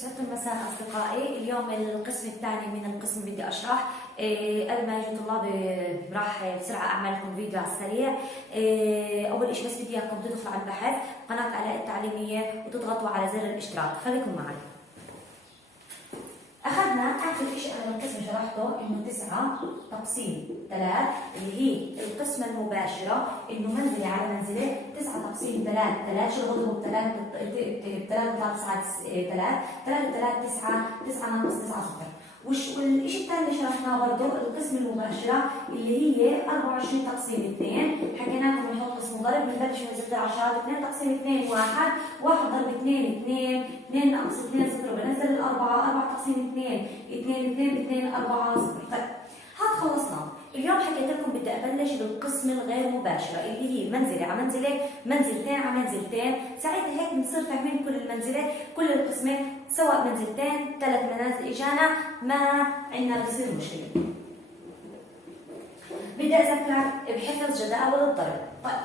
يسعد المساء أصدقائي. اليوم القسم الثاني من القسم بدي أشرح. قبل ما يجوا طلاب راح بسرعة أعمل لكم فيديو على السريع. أول شيء بس بدي إياكم تدخلوا على البحث قناة علاء التعليمية وتضغطوا على زر الاشتراك. خليكم معي. أخذنا آخر شيء أنا القسم شرحته إنه 9 تقسيم 3 اللي هي القسمة المباشرة، إنه منزلة على منزلة 9 تقسيم 3 شو بضربوا ب3 بيطلع 9 3 3 3 9 9 ناقص 9 صفر. والشيء الثاني اللي شرحناه برضه القسمة المباشرة اللي هي 24 تقسيم 2. حكينا لكم نحط قسم ضرب بنبلش نزيد العشرات 2 تقسيم 2 1 1 ضرب 2 2 2 ناقص 2 صفر بنزل الأربعة 4 تقسيم 2 2 2 ب 2 4 صفر. طيب هاد خلصنا. اليوم حكيت لكم بدي ابلش بالقسمة الغير مباشرة اللي هي منزلة على منزلة منزلتين على منزلتين. ساعتها هيك بنصير فاهمين كل المنزلة كل القسمة سواء منزلتين 3 منازل اجانا ما عندنا بصير مشكلة. بدي اذكر بحفظ جداول الضرب. طيب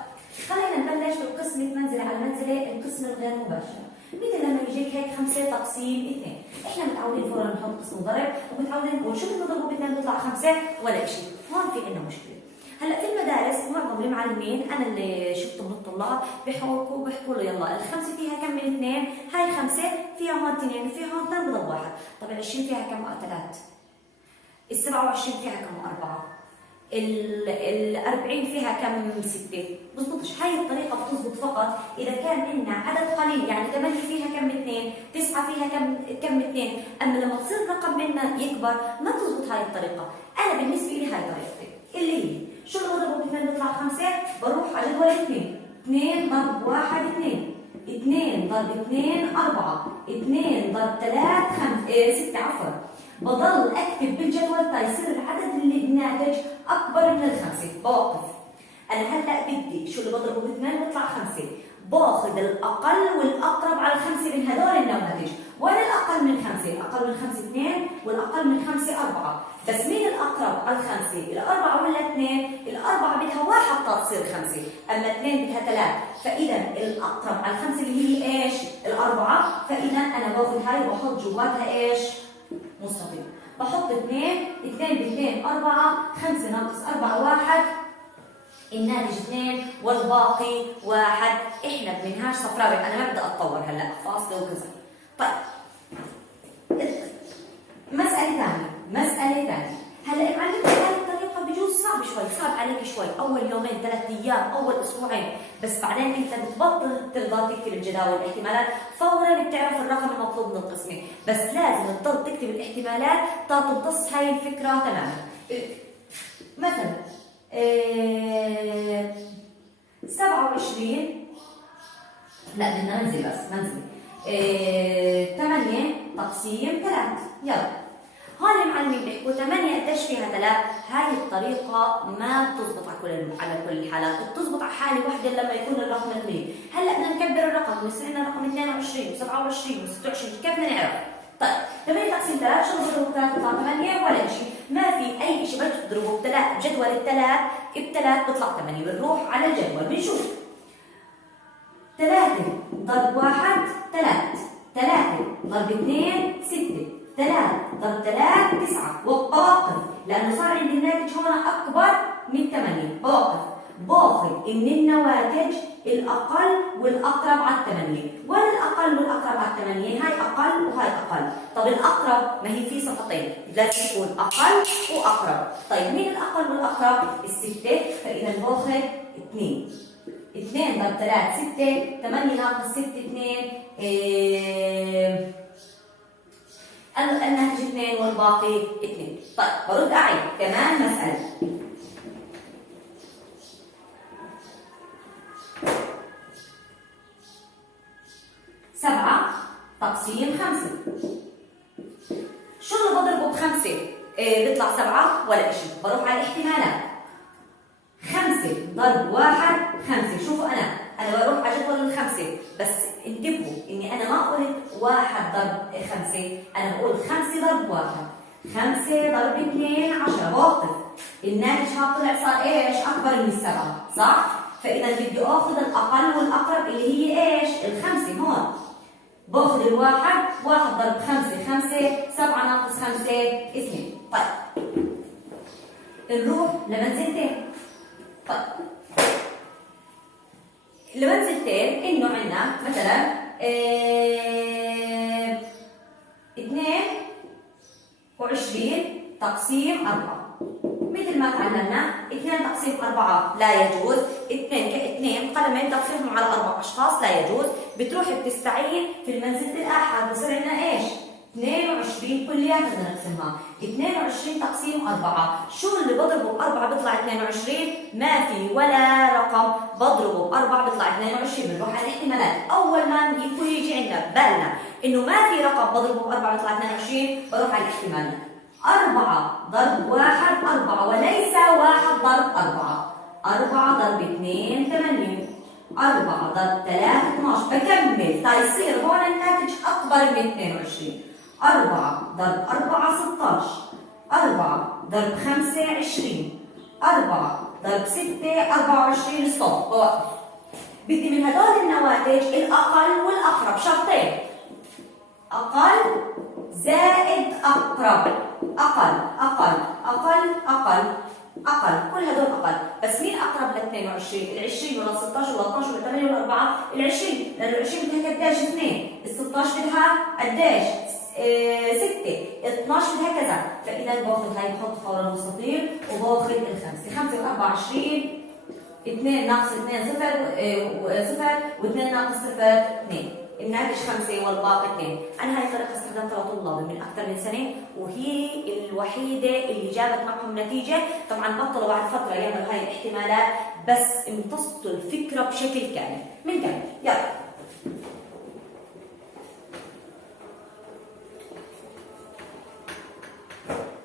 خلينا نبلش بالقسمة منزلة على منزلة القسمة الغير مباشرة. مثل لما يجيك هيك 5 تقسيم 2 احنا متعودين فورا نحط قسم ضرب ومتعودين نقول شو بنضربه ب2 بيطلع 5 ولا شيء. هون في عندنا مشكله. هلا في المدارس معظم المعلمين انا اللي شفته من الطلاب بيحكوا له يلا الخمسه فيها كم من 2 هاي 5 فيها هون 2 وفيها هون 2 بضل 1. طب ال20 فيها كم 3 ال27 فيها كم 4 ال40 فيها كم 6 بزبطش. هاي الطريقة بتزبط فقط إذا كان عندنا عدد قليل، يعني 8 فيها كم 2 9 فيها كم 2. أما لما تصير الرقم عندنا يكبر ما بتزبط هاي الطريقة. أنا بالنسبة لي هاي طريقتي اللي هي شو اللي بضربه ب2 بيطلع 5 بروح على جدول 2 ضرب 1 2 ضرب 2 4 2 ضرب 3 6 عفوا. بضل اكتب بالجدول فيصير العدد اللي الناتج اكبر من الخمسه. بوقف انا هلا بدي شو اللي بضربه ب2 بيطلع 5 باخذ الاقل والاقرب على الخمسه من هدول النواتج. وين الاقل من 5؟ الاقل من 5 2 والاقل من 5 4. بس مين الاقرب على الخمسه؟ الاربعه ولا 2؟ الاربعه بدها 1 تصير 5 اما 2 بدها 3. فاذا الاقرب على الخمسه اللي هي ايش؟ الاربعه. فاذا انا باخذ هاي وبحط جواتها ايش؟ مستطيل. بحط 2 2 ب 2 4 5 ناقص 4 1 الناتج 2 والباقي 1. احنا بمنهاج صفراوي انا ما بدي اتطور هلا فاصله وكذا. طيب مسألة ثانية هلا معلمتي هاي الطريقة بجوز صعب عليك شوي اول يومين 3 ايام اول اسبوعين، بس بعدين انت بتبطل ترضى تكتب الجداول الاحتمالات فورا بتعرف الرقم المطلوب من القسمة. بس لازم تضل تكتب الاحتمالات تمتص هاي الفكرة تماما. مثلا 27 لا بدنا منزل بس منزل 8 تقسيم 3 يلا. هون المعلمين بيحكوا 8 قديش فيها 3. هاي الطريقة ما بتزبط على كل الحالات، بتزبط على حالة واحدة لما يكون الرقم قليل. هلا بدنا نكبر الرقم بصير لنا رقم 22 و27 و26 كيف بدنا نعرف؟ طيب 8 تقسيم 3 شو بضربوا ب3 بيطلع 8 ولا شيء، ما في أي شيء بدك تضربوا ب3 بجدول ال3 ب3 بيطلع 8. بنروح على الجدول بنشوف 3 ضرب 1 3 3 ضرب 2 6 3 ضرب 3 9 وبوقف لانه صار عندي الناتج هون اكبر من 8. بوقف باخذ من النواتج الاقل والاقرب على 8. وين الاقل والاقرب على 8؟ هاي اقل وهاي اقل. طب الاقرب ما هي في صفتين لازم تكون اقل واقرب. طيب مين الاقل والاقرب؟ السته. فاذا باخذ 2 2 ضرب 3 6 8 ناقص 6 2 الناتج 2 والباقي 2. طيب برد أعيد كمان مسألة. 7 تقسيم 5 شو اللي بضربه ب5 بيطلع 7 ولا شيء. بروح على الاحتمالات 5 ضرب 1 5. شوفوا أنا بروح على جدول الخمسة بس انتبهوا إني أنا ما قلت 1 ضرب 5 أنا بقول 5 ضرب 1 5 ضرب 2 10. بوقف الناتج هاد طلع صار إيش؟ أكبر من 7 صح؟ فإذا بدي آخذ الأقل والأقرب اللي هي إيش؟ ال5 هون باخذ الواحد، واحد ضرب 5 5، 7 ناقص 5 2. طيب نروح لمنزلتين. طيب لمنزلتين انه عندنا مثلا 22 تقسيم 4. مثل ما تعلمنا 2 تقسيم 4 لا يجوز، 2 كاثنين قلمين تقسيمهم على 4 اشخاص لا يجوز. بتروح بتستعين في المنزلة الآحاد، بصير عندنا ايش؟ 22 كلياتها بدنا نقسمها. 22 تقسيم 4، شو اللي بضربه ب4 بيطلع 22؟ ما في ولا رقم بضربه ب4 بيطلع 22. بنروح على الاحتمالات، اول ما يكون يجي عندنا بالنا انه ما في رقم بضربه ب4 بيطلع 22 بروح على الاحتمالات. 4 ضرب 1 4 وليس 1 ضرب 4. 4 ضرب 2 8. 4 ضرب 3 12. بكمل تيصير هون الناتج اكبر من 22. 4 ضرب 4 16. 4 ضرب 5 20. 4 ضرب 6 24. ستوب، بوقف. بدي من هدول النواتج الاقل والاقرب، شرطين: اقل زائد اقرب. اقل اقل اقل اقل اقل، كل هدول اقل. بس مين اقرب ل 22؟ ال 20 ولا 16 ولا 12 ولا 8 ولا 4؟ ال 20، لان ال 20 بدها قديش؟ 2. ال 16 بدها قديش؟ 6. 12 بدها كذا. فاذا باخذ هاي بحط فورا المستطيل وباخذ الخمسه. 5 و 24 2 ناقص 2 0 0 و2 ناقص 0 2. الناتج 5 والباقي 2. انا هاي الطريقه استخدمتها لطلابي من اكثر من سنه، وهي الوحيده اللي جابت معهم نتيجه. طبعا بطلوا بعد فتره يعملوا هاي الاحتمالات، بس امتصوا الفكره بشكل كامل. بنكمل، يلا.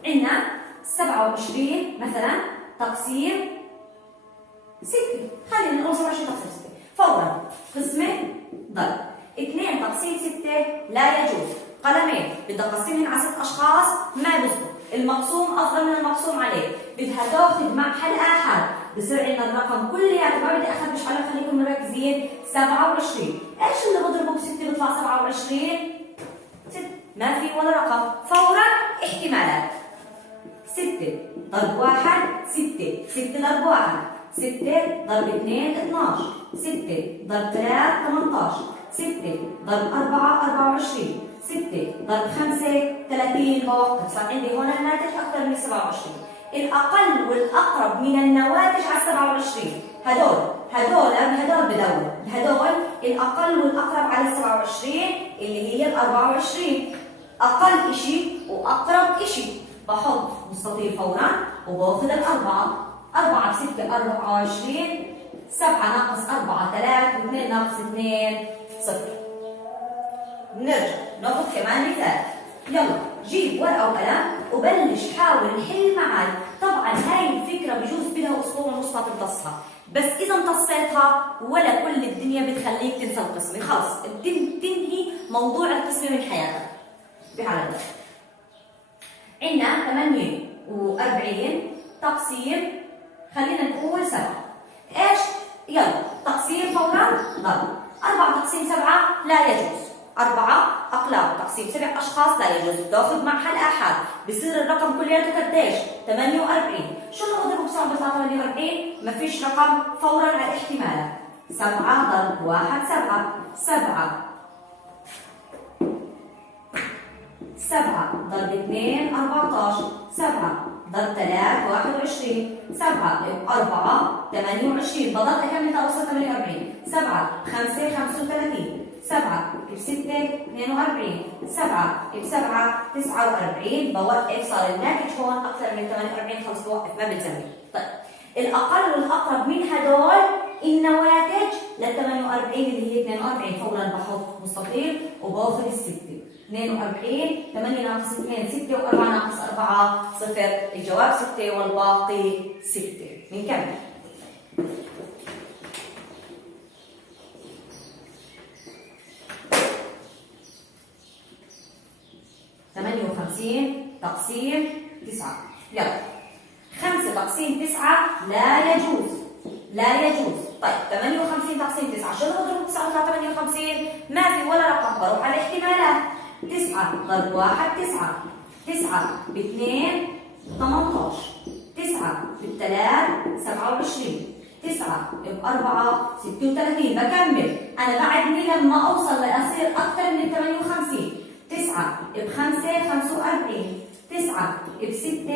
عندنا 27 مثلا تقسيم 6. خلينا نقول 27 تقسيم 6 فورا. قسمه ضرب 2 تقسيم 6 لا يجوز. قلمين بدي اقسمهم على 6 اشخاص ما بزبط. المقسوم افضل من المقسوم عليه. بدها تاخذ مع حل احد، بصير عندنا الرقم كلياته ما بدي اخربش عليه، خليكم مركزين. 27 ايش اللي بضربه ب 6 بيطلع 27؟ 6. ما في ولا رقم، فورا احتمالات. 6 ضرب 1 6. 6 ضرب 1 6 ضرب 2 12. 6 ضرب 3 18. 6 ضرب 4 24. 6 ضرب 5 30. بوقف. صار عندي هون الناتج اكثر من 27. الاقل والاقرب من النواتج على 27 هدول بدور هدول الاقل والاقرب على 27 اللي هي ال 24. اقل شيء واقرب شيء بحط مستطيل فورا وباخذ الاربعه. 4 ب 6 24. 7 ناقص 4 3 و2 ناقص 2 0. نرجع ناخذ كمان مثال. يلا جيب ورقه وقلم وبلش حاول نحل معي. طبعا هاي الفكره بجوز بدها اسبوع ونص ما تمتصها، بس اذا امتصيتها ولا كل الدنيا بتخليك تنسى القسمه، خلص تنهي موضوع القسمه من حياتك بحالة. عندنا 48 تقسيم خلينا نقول 7. ايش؟ يلا تقسيم فورا ضرب. 4 تقسيم 7 لا يجوز. 4 اقلام تقسيم 7 اشخاص لا يجوز. بتاخذ مع حل احد، بصير الرقم كلياته قديش؟ 48. شو اللي بضربه ب 7 بيطلع 48؟ ما فيش رقم، فورا على الاحتمالات. 7 ضرب 1 7. 7 ضرب 2 14. 7 ضرب 3 21. 7 ب 4 28. بضل اكمل توصل 48. 7 ب 5 35. 7 ب 6 42. 7 ب 7 49. بوقف. صار الناتج هون اكثر من 48. خلص بوقف ما بتزمن. طيب الاقل والاقرب من هدول النواتج لل 48 اللي هي 42. فورا بحط مستطيل وباخذ السته. 42 8 ناقص 2 6 و4 ناقص 4 0. الجواب 6 والباقي 6. بنكمل. 58 تقسيم 9. يلا 5 تقسيم 9 لا يجوز. لا يجوز. طيب 58 تقسيم 9 شو اللي بضرب 9 وطلع 58؟ ما في ولا رقم، بروح على الاحتمالات. 9 ضرب 1 9. 9 ب2 18. 9 ب3 27. 9 ب4 36. بكمل انا بعدني لما اوصل لاصير اكثر من 58. 9 ب5 45. 9 ب6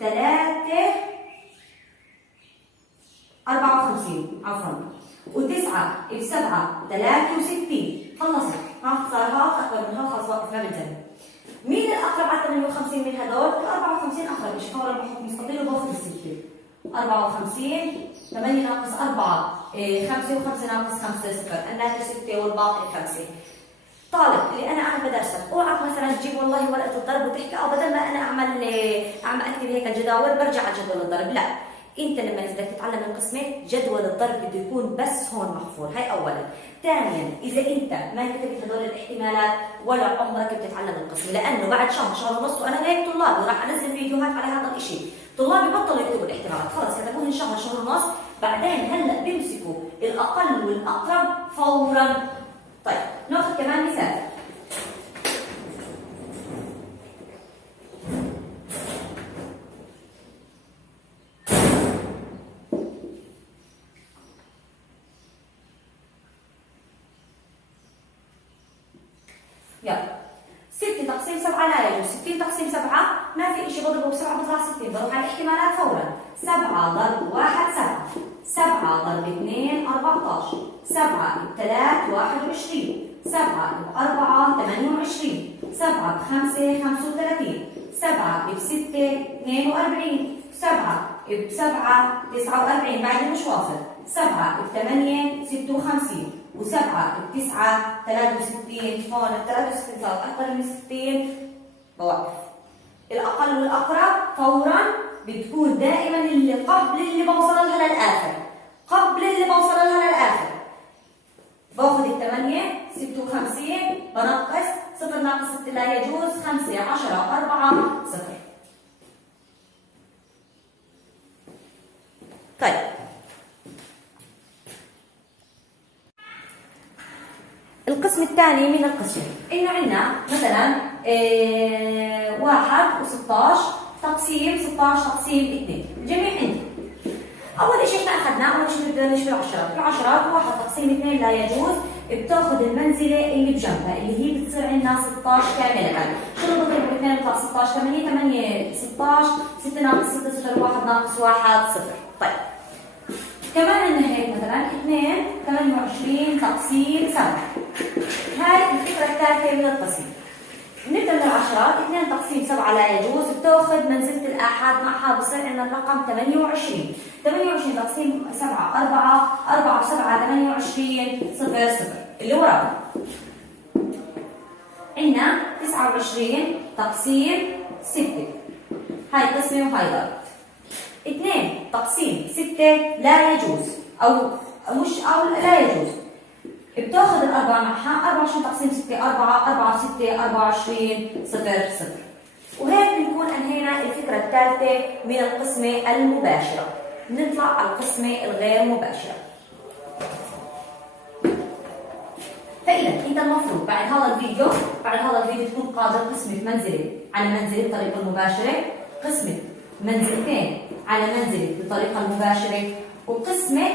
3 54 عفوا. و9 ب7 63. خلصت. صار هاف اكبر من هاف، خلص وقفنا بالجنب. مين الاقرب على 58 من هدول؟ ال 54 اقرب شيء، فورا بحط مستطيل وباخذ السته. 54 8 ناقص 4 5 و5 ناقص 5 0. الناتج 6 والباقي 5. طالب اللي انا قاعد بدرسك، اوعك مثلا تجيب والله ورقه الضرب وتحكي بدل ما انا اعمل اكتب هيك الجداول برجع على جدول الضرب. لا، انت لما بدك تتعلم القسمه جدول الضرب بده يكون بس هون محفور. هاي اولا. ثانيا اذا انت ما كتبت هدول الاحتمالات ولا عمرك بتتعلم القسمه، لانه بعد شهر ونص وانا هيك طلاب وراح انزل فيديوهات على هذا الشيء، طلابي بطلوا يكتبوا الاحتمالات، خلص كتبوهن شهر ونص، بعدين هلا بيمسكوا الاقل والاقرب فورا. طيب ناخذ كمان مثال. يلا 6 تقسيم 7 لا يجوز. 60 تقسيم 7 ما في شيء، بضربه ب7 بيطلع 60. بروح على الاحتمالات فورا. 7 ضرب 1 7. 7 ضرب 2 14. 7 ب3 21. 7 ب4 28. 7 ب5 35. 7 ب6 42. 7 ب7 49. بعدين مش واصل. 7 ب8 56. و7 ب9 63. هون ال 63 صار اكثر من 60 بوقف. الاقل والاقرب فورا بتكون دائما اللي قبل اللي بوصل لها للاخر. قبل اللي بوصل لها للاخر باخذ ال8 56 بنقص 0 ناقص 6 لا يجوز. 5 10 4 0. طيب القسم الثاني من القسم انه عندنا مثلا 1 و16 تقسيم 16 تقسيم 2. الجميع عندي. اول شيء احنا اخذناه اول شيء بنبلش بالعشرات. العشرات 1 تقسيم 2 لا يجوز. بتاخذ المنزله اللي بجنبها اللي هي بتصير عندنا 16 كامله. شو اللي بضرب ب2 بيطلع 16 8 8 16. 6 ناقص 6 0. 1 ناقص 1 0. طيب كمان عندنا هيك مثلا 2 28 تقسيم 7. هاي الفكره الثالثه من القسم. نبدا من العشرات. 2 تقسيم 7 لا يجوز. بتاخذ منزله الاحاد معها بصير عندنا الرقم 28. 28 تقسيم 7 4. 4 و7 28 0 0. اللي وراه عندنا 29 تقسيم 6. هاي قسمه وهاي ضرب. 2 تقسيم 6 لا يجوز او لا يجوز. بتاخذ الاربعه معها. 24 تقسيم 6 4. 4 6 24 0 0. وهيك بنكون انهينا الفكره الثالثه من القسمه المباشره. نطلع على القسمه الغير مباشره. فاذا انت المفروض بعد هذا الفيديو تكون قادر قسمه منزله على منزله بطريقه المباشره، قسمه منزلتين على منزله بالطريقه المباشره، وقسمه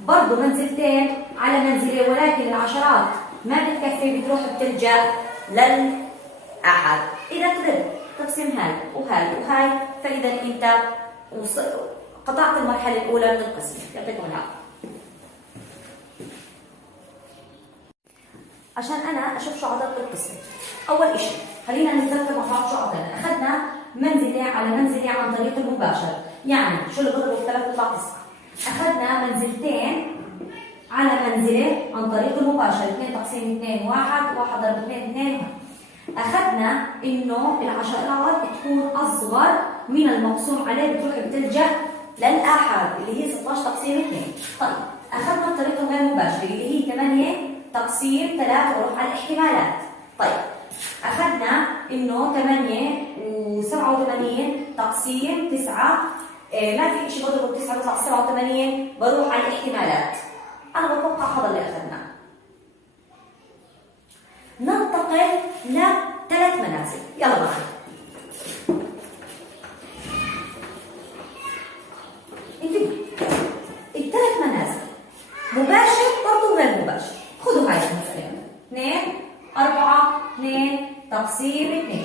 برضه منزلتين على منزله، ولكن العشرات ما بتكفي بتروح بتلجا للاحد. اذا قدرت تقسم هاي وهاي وهاي فاذا انت قطعت المرحله الاولى من القسم. يعطيكم العافيه. عشان انا اشوف شو عطيت القسم. اول شيء خلينا نتذكر مع بعض شو عطينا. اخذنا منزله على منزله عن طريق المباشر، يعني شو اللي بضربه ب3 بيطلع 9. اخذنا منزلتين على منزله عن طريق المباشر. 2 تقسيم 2 1. 1 ضرب 2 2. اخذنا انه العشرات تكون اصغر من المقسوم عليه بتروح بتلجا للاحاد اللي هي 16 تقسيم 2. طيب اخذنا الطريقه الغير مباشره اللي هي 8 تقسيم 3 واروح على الاحتمالات. طيب اخذنا انه 8 و87 تقسيم 9. ما في شيء بضرب ب 9 بيطلع 87. بروح على الاحتمالات. انا بتوقع هذا اللي اخذناه. لثلاث منازل. يلا معنا. انتبهوا، الثلاث منازل مباشر برضه غير مباشر. خذوا هاي المسألة. 2 4 2 تقسيم 2.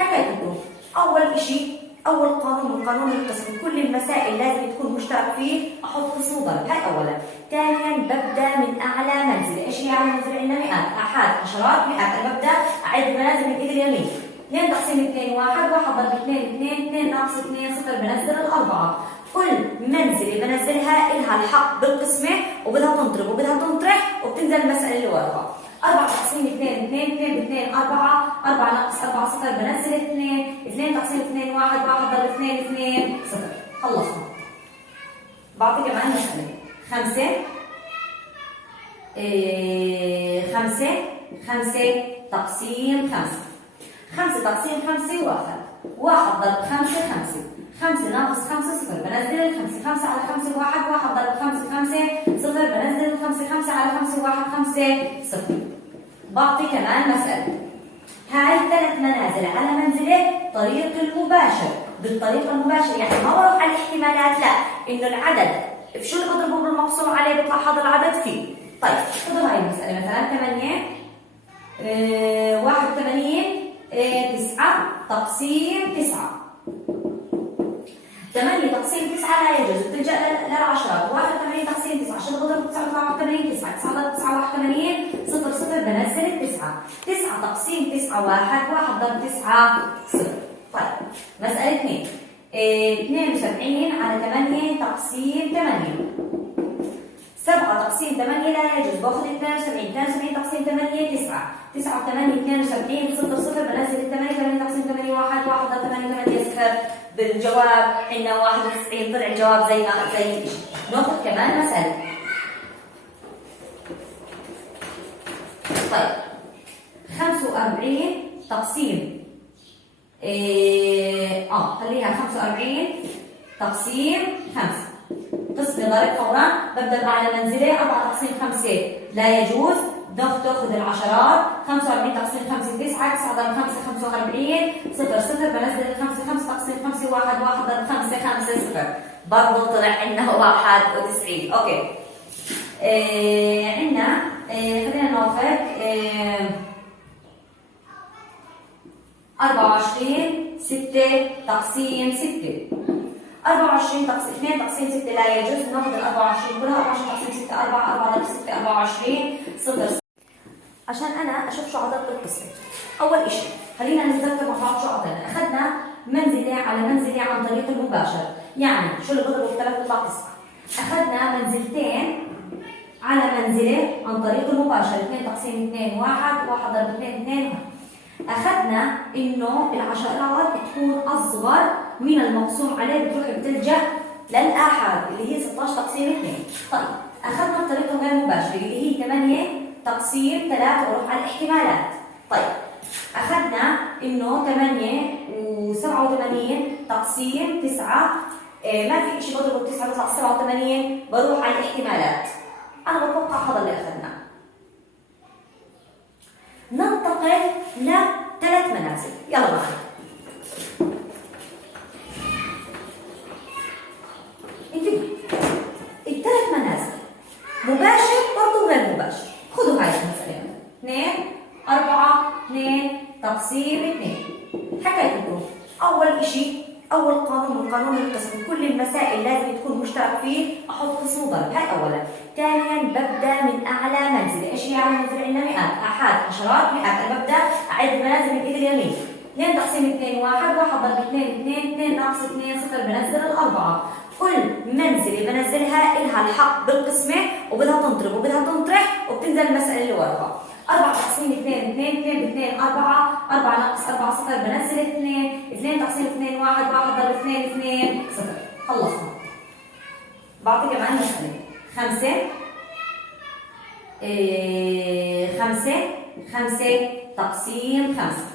حكيت لكم أول شيء، أول قانون من قانون القسم، كل المسائل لازم تكون مشترك فيه أحط قسم وضرب. هاي أولا. ثانيا ببدأ من أعلى منزلة. إيش هي أعلى منزلة؟ عندنا مئات، آحاد، عشرات، مئات. أنا ببدأ أعد منازل من إيد اليمين. 2 تقسيم 2 1، 1 ضرب 2 2، 2 ناقص 2 0. بنزل الأربعة. كل منزلة بنزلها إلها الحق بالقسمة وبدها تنضرب وبدها تنطرح وبتنزل المسألة اللي وراها. 4 تقسيم 2 2 2 ب 2 4، 4 ناقص 4 0. بنزل 2 2 تقسيم 2 1، 1 ضرب 2 2 0. خلصنا. بعطي كمان مسألة. 5 5 تقسيم 5. 5 تقسيم 5 1. 1 ضرب 5 5. 5 ناقص 5 0. بنزل الخمسة. 5 على 5 1. 1 ضرب 5 5 0. بنزل الخمسة. 5 على 5 1 5 0. بعطي كمان مسألة. هاي 3 منازل على منزلة طريق المباشر. بالطريق المباشر يعني ما بروح على الاحتمالات، لا، إنه العدد شو اللي بضربه بالمقسوم عليه بيطلع هذا العدد فيه. طيب خذوا هاي المسألة مثلا. 8 81 9 تقسيم 9. 8 تقسيم 9 لا يجوز، بتلجأ للعشرات. 81 تقسيم 9، شو بضرب 9 بيطلع 81. 9 9 ضرب 9 81 0 0. بنزل التسعة. 9 تقسيم 9 1، 1 ضرب 9 0. طيب مسألة 2. 72 على 8 تقسيم 8. 7 تقسيم 8 لا يجوز، باخذ 72. 72 تقسيم 8 9. 9 و 8 72 0 0. بنزل ال 8. 8 تقسيم 8 1، 1 ضرب 8 8 0. بالجواب عندنا 91. طلع الجواب زي الشيء. ناخذ كمان مسألة. طيب 45 تقسيم خليها 45 تقسيم 5. قسم ضرب فورا. ببدا على منزله. 4 تقسيم 5 لا يجوز، تاخذ العشرات. 45 تقسيم 5 9. 9 ضرب 5 45 0 0. بنزل الخمسة. 5 تقسيم 5 1، 1 ضرب 5 5 0. برضه طلع عندنا 91. اوكي. عندنا خلينا ناخذ 24 6 تقسيم 6. 24 تقسيم 2 تقسيم 6 لا يجوز، ناخذ ال 24 كلها. 24 تقسيم 6 4. 4 ضرب 6 24 0. عشان انا اشوف شو عضلة القسمة. اول شيء خلينا نتذكر مع بعض شو عضلنا. اخذنا منزلة على منزلة عن طريق المباشر، يعني شو اللي بضربه بثلاث بيطلع 9. اخذنا منزلتين على منزلة عن طريق المباشر. 2 تقسيم 2 1. 1 ضرب 2 2. اخذنا انه العشرات تكون اصغر من المقسوم عليه، بتروح بتلجأ للآحاد اللي هي 16 تقسيم 2. طيب اخذنا الطريقة غير مباشرة اللي هي 8 تقسيم 3 وروح على الاحتمالات. طيب اخذنا انه 8 و87 تقسيم 9. ما في شيء بضرب ال 9 بيطلع 87. بروح على الاحتمالات. انا بتوقع هذا اللي اخذناه. ننتقل لثلاث منازل. يلا معنا. انتبهوا، الثلاث منازل مباشر برضه غير مباشر. خذوا هاي المسألة. 2 4 2 تقسيم 2. حكيت لكم أول شيء، أول قانون من قانون القسم، كل المسائل لازم تكون مشترك فيه أحط قسم وضرب. هاي أولا. ثانيا ببدأ من أعلى منزلة. إيش هي أعلى منزلة؟ عندنا مئات، آحاد، عشرات، مئات. أنا ببدأ أعد منازل من إيد اليمين. 2 تقسيم 2 1. 1 ضرب 2 2. 2 ناقص 2 0. بنزل الأربعة. كل منزلة بنزلها إلها الحق بالقسمة وبدها تنضرب وبدها تنطرح وبتنزل المسألة اللي وراها. 4 تقسيم 2 2 2 ب 2 4. 4 ناقص 4 0. بنزل 2 2 تقسيم 2 1. 1 ضرب 2 2 0. خلصنا. بعطي كمان مسألة. 5 تقسيم 5.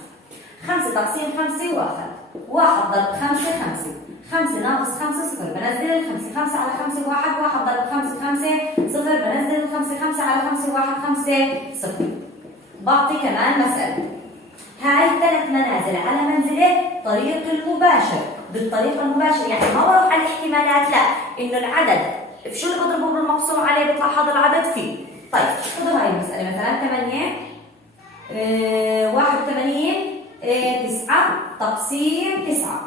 5 تقسيم 5 1. 1 ضرب 5 5. 5 ناقص 5 0. بنزل الخمسة. 5 على 5 1. 1 ضرب 5 5 0. بنزل الخمسة. 5 على 5 1 5 0. بعطي كمان مسألة. هاي 3 منازل على منزله طريق المباشر، بالطريقة المباشرة يعني ما بروح على الاحتمالات، لا إنه العدد شو اللي بضربه بالمقسوم عليه بيطلع هذا العدد فيه. طيب خذوا هاي المسألة مثلا 81 9 تقسيم 9.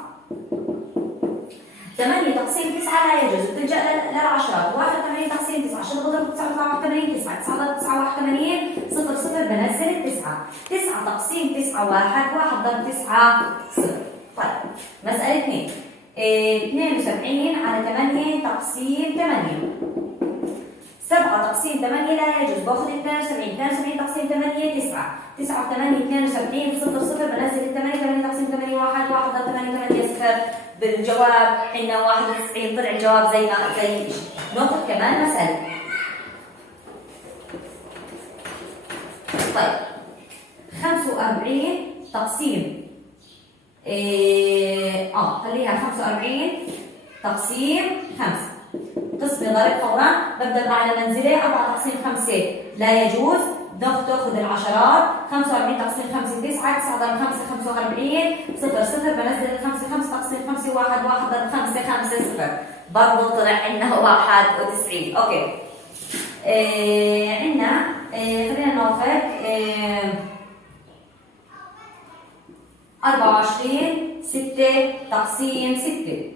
8 تقسيم 9 لا يجوز، بتلجأ للعشرات. 81 تقسيم 9 شو بضرب 9 بيطلع 81 9 9 ضرب 9 81 0 0 بنزل التسعة. 9 تقسيم 9 1 1 ضرب 9 0. طيب مسألة 2 72 على 8 تقسيم 8. 7 تقسيم 8 لا يجوز، باخذ 72 72 تقسيم 8 9 9 و 8 72 0 0 بنزل ال 8 8 تقسيم 8 1 1 ضرب 8 8 0. بالجواب عندنا 91 طلع الجواب زي شيء. ناخذ كمان مسألة. طيب 45 تقسيم خليها 45 تقسيم 5. قسمي ضرب فورا، ببدا على منزله 4 تقسيم 5 لا يجوز، تاخذ العشرات. 45 تقسيم 5 9 9 ضرب 5 45 0 0 بنزل ال 5 5 تقسيم 5 1 1 ضرب 5 5 0 برضه طلع عندنا 91. اوكي عندنا خلينا ناخذ 24 6 تقسيم 6.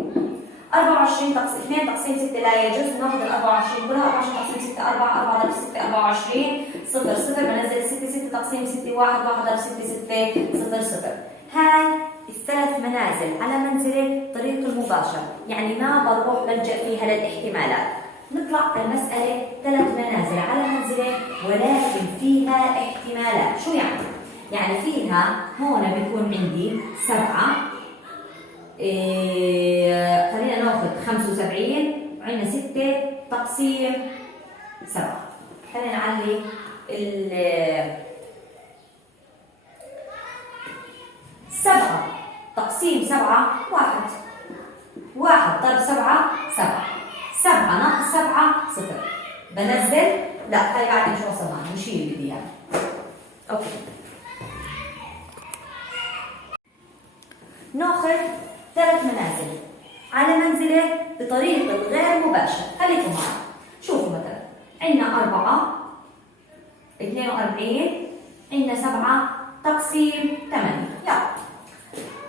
24 تقسيم 2 تقسيم 6 لا يجوز، ناخذ ال 24 كلها. 24 تقسيم 6 4 4 ضرب 6 24 0 0 بنزل 6 6 تقسيم 6 1 1 ضرب 6 6 0 0. هاي الثلاث منازل على منزله طريق المباشر، يعني ما بروح بلجأ فيها للاحتمالات. نطلع المسألة 3 منازل على منزله ولكن فيها احتمالات. شو يعني؟ يعني فيها هون بيكون عندي 7 خلينا ناخذ 75 وعندنا 6 تقسيم 7. خلينا نعلي ال 7 تقسيم 7 1 1 ضرب 7 7 7 ناقص 7 0 بنزل. لا هاي بعد مش وصل معي، نشيل اللي بدي اياه. اوكي ناخذ 3 منازل على منزله بطريق غير مباشر. خليكم معي شوفوا مثلا عندنا 4 42 عندنا 7 تقسيم 8. لا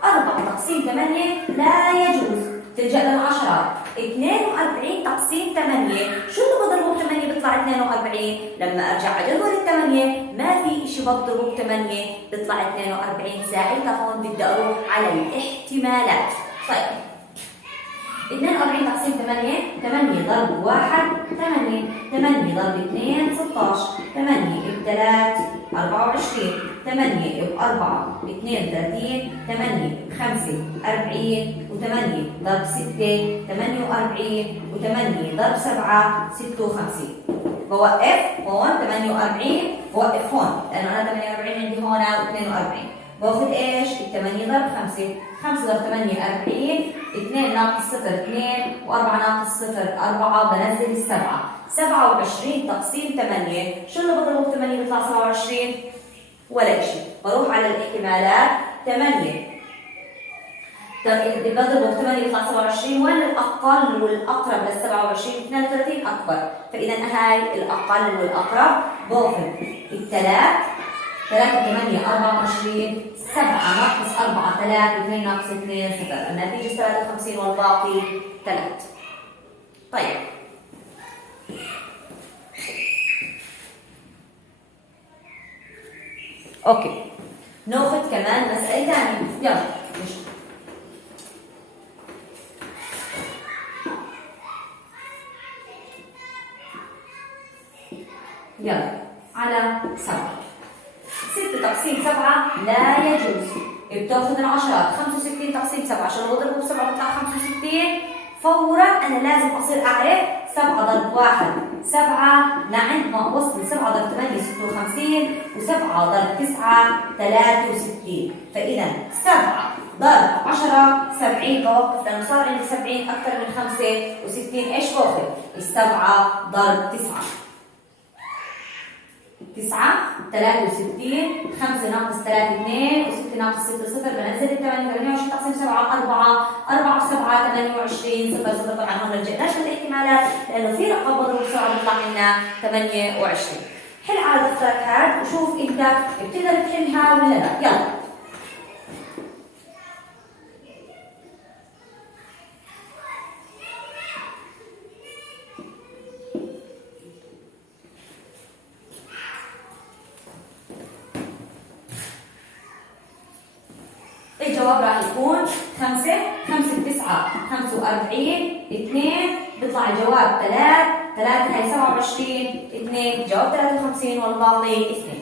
4 تقسيم 8 لا يجوز، تلجأ للعشرات. 42 تقسيم 8 شو اللي بضربه ب 8 بيطلع 42. لما ارجع اجرب ال 8 ما في شيء بضربه ب 8 بيطلع 42. ساعتها هون بدي اروح على الاحتمالات. طيب 42 تقسيم 8 8 ضرب 1 8 8 ضرب 2 16 8 ب 3 24 8 ب 4 32 8 ب 5 40 و8 ضرب 6 48 و8 ضرب 7 56. بوقف هون 48 بوقف هون لانه انا 48 عندي هون و42. باخذ ايش؟ ال 8 ضرب 5 5 ضرب 8 40 2 ناقص 0 2 و4 ناقص 0 4 بنزل السبعة. 27 تقسيم 8 شو اللي بضربه ب 8 بيطلع 27 ولا شيء. بروح على الاحتمالات 8 اللي بضربه ب 8 بيطلع 27 وين الاقل والاقرب لل 27 32 اكبر. فاذا هاي الاقل والاقرب. باخذ الثلاث 3 8 24 7 ناقص 4 3 2 ناقص 2 0 النتيجة 53 والباقي 3. طيب اوكي ناخذ كمان مسألة ثانية. يلا يلا على 7 6 تقسيم 7 لا يجوز، بتاخذ العشرات. 65 تقسيم 7 عشان بضربه ب 7 بيطلع 65. فورا انا لازم اصير اعرف 7 ضرب 1 7 لعند ما اوصل 7 ضرب 8 56 و7 ضرب 9 63. فاذا 7 ضرب 10 70 بوقف لانه صار عندي 70 اكثر من 65. ايش باخذ؟ ال7 ضرب 9 9 63 5 ناقص 3 2 و6 ناقص 6 0 بنزل ال 8 28 تقسيم 7 4 4 في 7 28 0 0 طبعا هون ما لجأناش للاحتمالات لانه في رقم مضروب بسرعه بيطلع لنا 28. حل على دفترك هاد وشوف انت بتقدر تحلها ولا لا. يلا الجواب راح يكون 5 5 9 45 2 بيطلع الجواب 3 3 هي 27 2 جواب 53 والباقي 2.